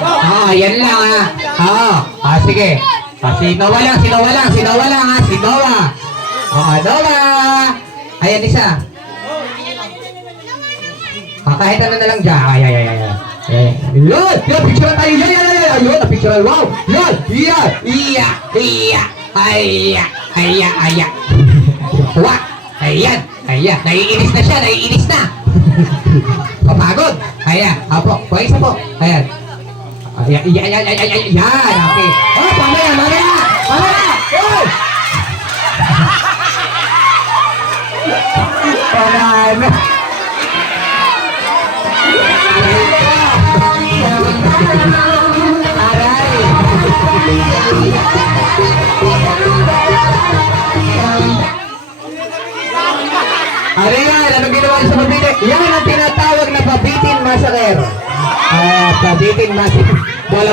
Ah, yan lang ha. Ah, ah sige. Ah, si Noah lang, si Noah lang, si Noah lang ha, si Noah. Ah, Noah. Ayan isa. Ah, kahit ano na lang dyan. Ay, ay, ay, ay. Eh, yun! Yun! Picture tayo! Yun! Yun! Yun! Yun! Yun! Picture! Wow! Yun! Iya! Iya! Iya! Aya! Aya! Aya! Wak! Ayan! Ayan! Naiinis na siya! Naiinis na! Kapagod! Ayan! Apo! Pwede isa po! Ayan! Ayan! Ayan! Ayan! Ayan! Ayan! Ayan! Okay! Oh! Mamaya! Mamaya! Mamaya! Oh! Wala na! Aray! Aray nga, ano ginawa sa pabitin? Yan ang tinatawag na pabitin massacre. Ah, pabitin massacre. Walang